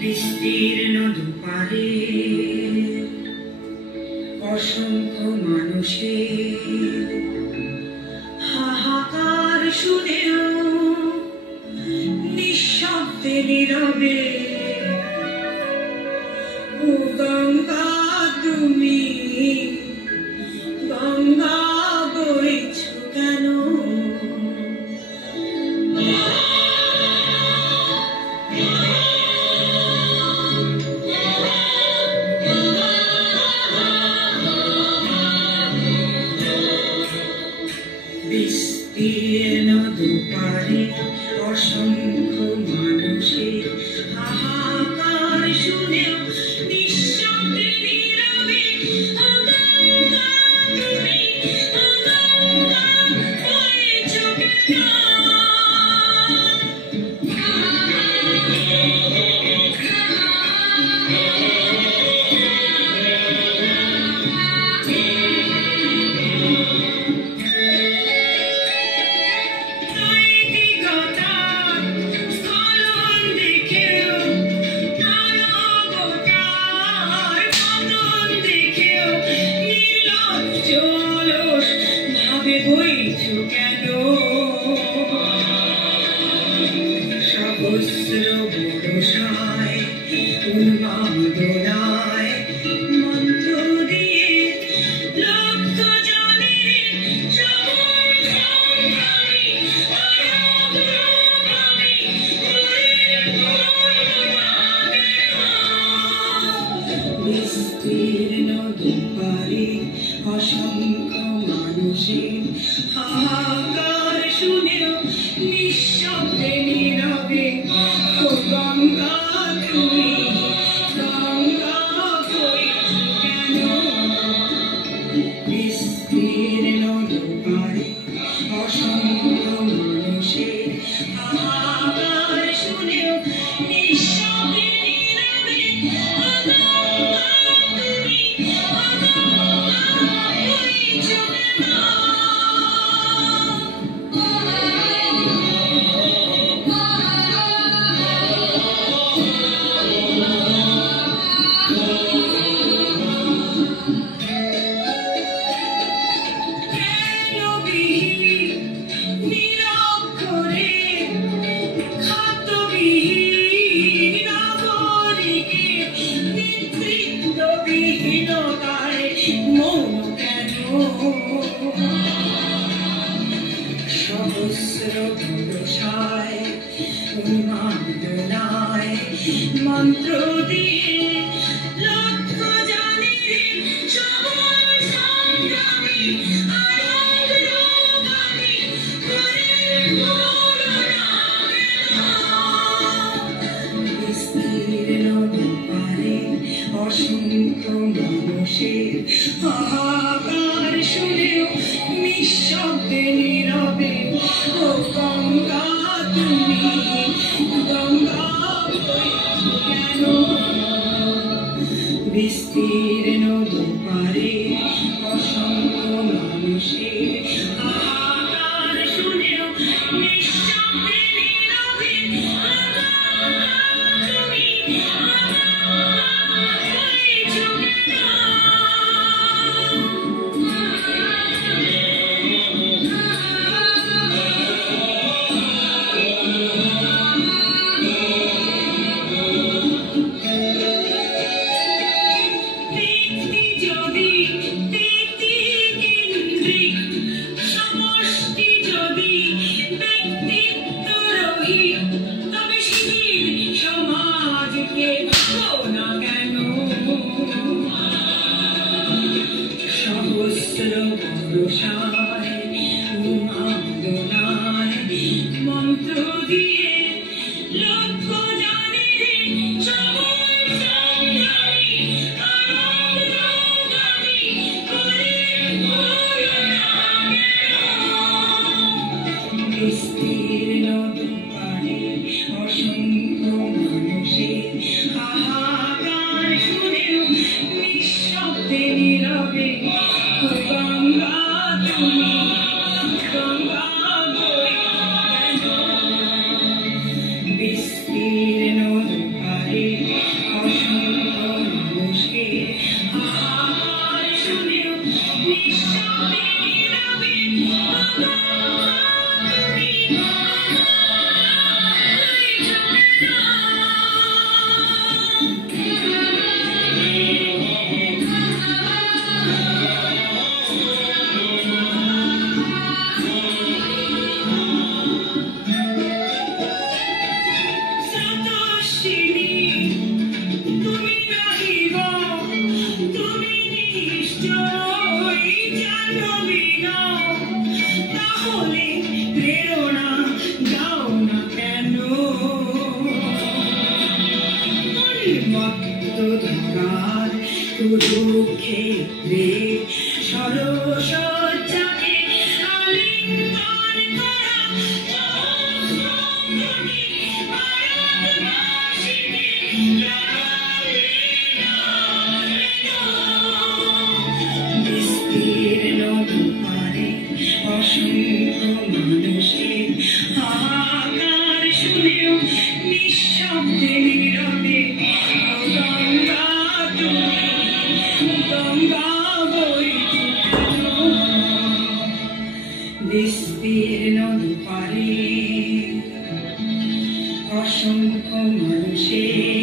বিস্তীর্ণ দুপারে অসংখ্য মানুষের হাহাকার শুনেও নিঃশব্দে নীরবে ও গঙ্গা তুমি গঙ্গা বইছ কেন? বিস্তীর্ণ দুপারে অসংখ্য মানুষের হাহাকার শুনেও নিঃশব্দে নীরবে ও গঙ্গা তুমি গঙ্গা বইছ কেন? বইছো কেন? সহস্র বরষায় উন্মাদনায় মন্ত্র দিয়ে লক্ষ জনের সকল সংগ্রামী অগ্রগামী বিস্তীর্ণ দুপারে অসংখ্য মানুষের হাহাকার শুনেও নিঃশব্দে নীরবে ও গঙ্গা তুমি গঙ্গা বইছ কেন? বিস্তীর্ণ দুপারে অসংখ্য মানুষের হাহাকার শুনেও নিঃশব্দে নীরবে ও গঙ্গা তুমি গঙ্গা বইছ কেন? সহস্র বরষায় উন্মাদনায় মন্ত্র দিয়ে লক্ষ জনের সকল সংগ্রামী অগ্রগামী বিস্তীর্ণ দুপারে অসংখ্য মানুষের হাহাকার শুনেও নিঃশব্দে নীরবে ও গঙ্গা তুমি গঙ্গা বইছ কেন? বিস্তীর্ণ দুপারে অসংখ্য মানুষের হাহাকার শুনেও নিঃশব্দে নীরবে ও গঙ্গা তুমি গঙ্গা বইছ কেন? নিজ মত্ত ধরার কুরুক্ষেত্রে সরসজ্জাকে আলিঙ্গন করা সহস্রমণি ভারতবাসীকে বিস্তীর্ণ দুপারে অসংখ্য মানুষের হাহাকার শুনেও নিঃশব্দে নীরবে গঙ্গা তুমি গঙ্গা বইতে বিস্তীর্ণ দুপারে অসংখ্য মানুষের